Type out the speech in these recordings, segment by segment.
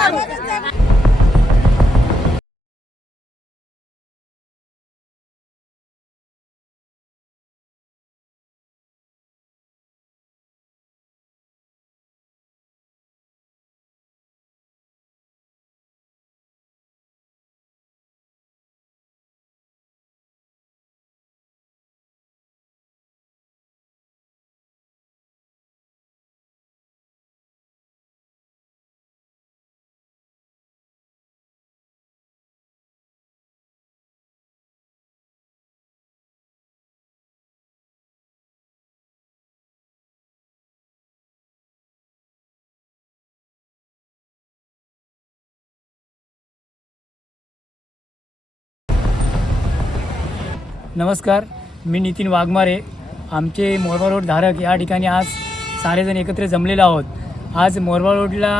করব नमस्कार मी नितीन वाघमारे. आमचे मोरबा रोड धारक या ठिकाणी आज सारेजण एकत्र जमलेलो आहोत. आज मोरबा रोडला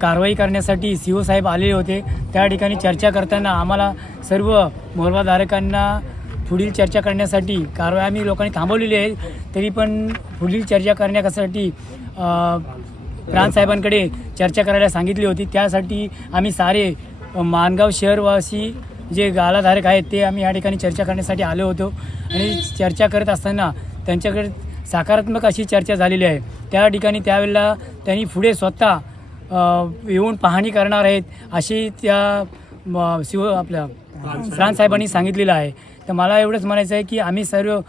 कारवाई करण्यासाठी सी ओ साहेब आलेले होते. त्या ठिकाणी चर्चा करताना आम्हाला सर्व मोरबा धारकांना पुढील चर्चा करण्यासाठी कारवाई आम्ही लोकांनी थांबवलेली आहे. तरी पण पुढील चर्चा करण्यासाठी अ, चर्चा करायला सांगितली होती. त्यासाठी आम्ही सारे माणगाव शहरवासी जे गालाधारक आहेत ते आम्ही या ठिकाणी चर्चा करण्यासाठी आलो होतो. आणि चर्चा करत असताना त्यांच्याकडे सकारात्मक अशी चर्चा झालेली आहे. त्या ठिकाणी त्यावेळेला त्यांनी पुढे स्वतः येऊन पाहणी करणार आहेत अशी त्या शिव आपल्या प्रांत साहेबांनी सांगितलेलं आहे. तर मला एवढंच म्हणायचं आहे की आम्ही सर्व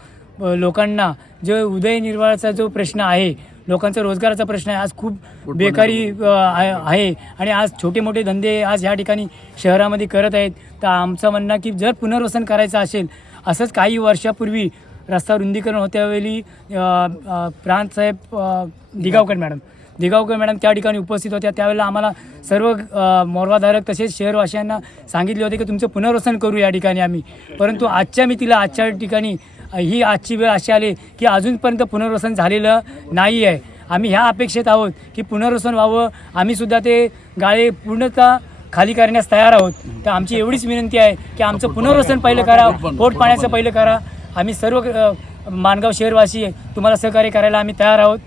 लोकांना जो उदयनिर्वाहाचा जो प्रश्न आहे लोकांचा रोजगाराचा प्रश्न आहे. आज खूप बेकारी आहे आणि आज छोटे मोठे धंदे आज ह्या ठिकाणी शहरामध्ये करत आहेत. तर आमचं म्हणणं की जर पुनर्वसन करायचं असेल असंच काही वर्षापूर्वी रस्ता रुंदीकरण होत्यावेळी प्रांतसाहेब दिगावकर मॅडम दिगावकर मॅडम त्या ठिकाणी उपस्थित होत्या. त्यावेळेला आम्हाला सर्व मोरवाधारक तसेच शहरवासियांना सांगितले होते की तुमचं पुनर्वसन करू या ठिकाणी आम्ही. परंतु आजच्या मितीला आजच्या ठिकाणी ही आजची वेळ अशी आली की अजूनपर्यंत पुनर्वसन झालेलं नाही आहे. आम्ही ह्या अपेक्षेत आहोत की पुनर्वसन व्हावं. आम्हीसुद्धा ते गाळे पूर्णतः खाली करण्यास तयार आहोत. तर आमची एवढीच विनंती आहे की आमचं पुनर्वसन पहिलं करा पोट पाण्याचं पहिलं करा. आम्ही सर्व मानगाव माणगाव शहरवासी तुम्हाला सहकार्य करायला आम्ही तयार आहोत.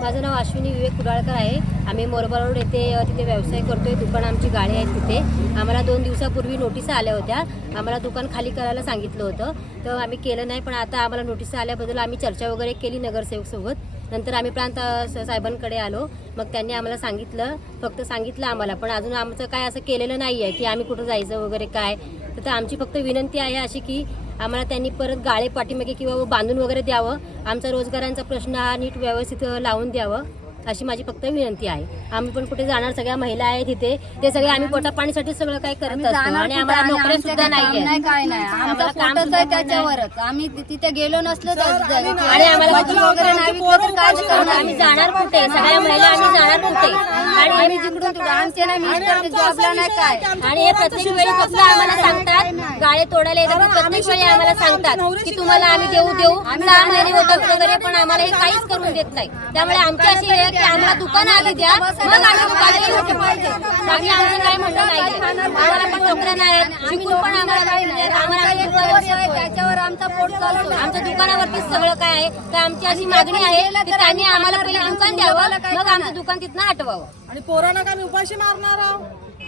माझं नाव अश्विनी विवेक कुडाळकर आहे. आम्ही मोरबा रोड येथे तिथे व्यवसाय करतोय. दुकान आमची गाडी आहे तिथे. आम्हाला दोन दिवसापूर्वी नोटिसा आल्या होत्या. आम्हाला दुकान खाली करायला सांगितलं होतं. तर आम्ही केलं नाही पण आता आम्हाला नोटीस आल्याबद्दल आम्ही चर्चा वगैरे केली नगरसेवकसोबत. नंतर आम्ही प्रांत साहेबांकडे आलो. मग त्यांनी आम्हाला सांगितलं फक्त सांगितलं आम्हाला. पण अजून आमचं काय असं केलेलं नाही आहे की आम्ही कुठं जायचं वगैरे काय. तर तर आमची फक्त विनंती आहे अशी की आम्हाला त्यांनी परत गाळे पाठीमागे किंवा बांधून वगैरे द्यावं. आमचा रोजगारांचा प्रश्न हा नीट व्यवस्थित लावून द्यावं. अशी माझी फक्त विनंती आहे. आम्ही पण कुठे जाणार सगळ्या महिला आहेत तिथे ते सगळे आम्ही पोटा पाणीसाठी सगळं काही करत असतो. आणि आम्हाला नोकऱ्या सुद्धा नाही काय आम्हाला आहे. त्याच्यावरच. आम्ही ति- तिथे गेलो नसलो तर आणि आम्हाला भाजी वगैरे नाही विकलं तर काय करणार? आम्ही जाणार कुठे? सगळ्या महिला आम्ही जाणार कुठे? आणि आम्ही जिकडून तिकडे आमचे नाही मिस्टर जॉबला नाही काय? आणि हे प्रत्येक वेळी फक्त आम्हाला सांगतात गाळे तोडायला येतात पण प्रत्येक वेळी आम्हाला सांगतात की तुम्हाला आम्ही देऊ देऊ सहा महिने होतात वगैरे पण आम्हाला हे काहीच करून देत नाही. त्यामुळे आमची अशी हे आहे की आम्हाला दुकान आली द्या. मग आम्ही दुकानात येऊ पाहिजे बाकी आमचं काय म्हणणं नाही. आम्हाला पण नोकऱ्या नाही आहेत. शिकून पण आम्हाला नाही आहेत. आम्हाला आमच्या दुकानावर शकतो. त्याच्यावर आमचा पोट चालतो. आमच्या दुकानावरतीच सगळं काय आहे? तर आमची अशी मागणी आहे की त्यांनी आम्हाला पहिले दुकान द्यावं मग आमचं दुकान तिथनं हटवावं आणि पोरांना काय उपाशी मारणार आहोत?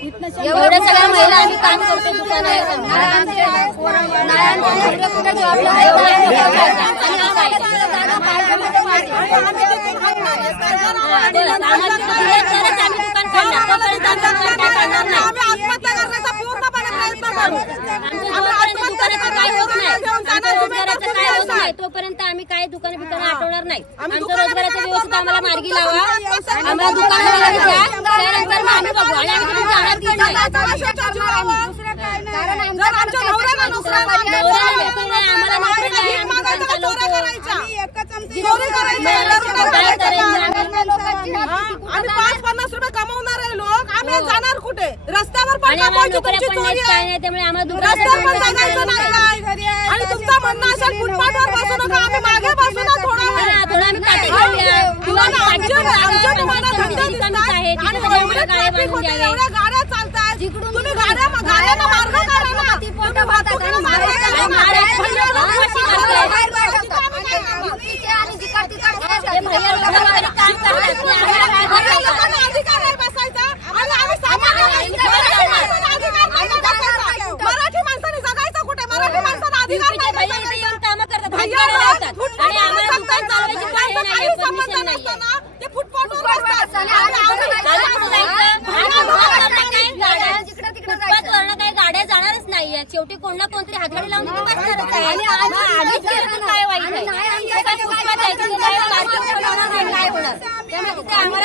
एवढ्या सगळ्या महिला आम्ही काम करतो दुकानावर. नाही आमचे नाही आमचे लेकरं कुठे नाही. आत्महत्या तोपर्यंत आम्ही काय दुकान बिकान आठवणार नाही आम्ही आमचं दुकानं व्यवस्थित आम्हाला मार्गी लावा आम्हाला दुकान मग आम्ही बघू आणि आम्ही कुठे जाणार की नाही कारण आमचा जर आमच्या नवऱ्याला नोकऱ्या नाही, नवऱ्याला नोकरी नाही, आम्हाला नोकरी नाही, भीक आम्ही मागायचं का दुकान चोऱ्या चालवतो. करायच्या? चोरी करायच्या, लग्न काय करायचं करायचं का? आम्ही? हा? आम्ही पाच पन्नास रुपये कमवणारे लोक आम्ही जाणार कुठे रस्त्यावर पण आणि आम्हाला नोकऱ्या पण नाहीत, काय नाही त्यामुळे आम्हाला रस्त्यावर पण दुकानाचं जगायचं नाही काय? आणि तुमचं म्हणणं असेल फुटपाथवर बसू नका आम्ही मागे बसू ना थोडा वेळ हा, थोडं आम्ही पाठी घेऊया किंवा तुम्हाला आम्ही पाठी आमच्या- आमच्या घेऊया. तुम्हाला आमच्या धंदे ठिकाणी दिसतात आहे, आणि तिथे जाऊन एवढे गाड्या traffic बांधून होते, द्यावे. एवढ्या गाड्या चालतायत तुम्ही गाड्या गाड्यांना मार्ग काढा ना तुम्ही वाहतुकीला मार्ग काढा ना. भैया लोक कशी हे भैया लोकं वगैरे काम करतात की आम्हाला काय भैया करायचं? लोकांना अधिकार आहे बसायचा आणि आम्ही सामान्य माणसाला अधिकार नाही बसायचा. मराठी माणसाने जगायचं कुठे मराठी माणसाला अधिकार युपीचे नाही भैया इथे येऊन बसायचा. कामं करतात भैया हातगाड्या लोक लावतात. फुटपाथवर आणि आम्हाला दुकान बसतात. चालवायची काय हे त्यांचा नाही काही संबंध परमिशन नाही नसताना ते फुटपाथवर बसतात. आणि आम्ही- चालत कुठं जायचं? आणि फुटपाथवरनं काय गाड्या जाणारच नाही शेवटी कोण ना कोणतरी हातगाडी लावून काय वाईट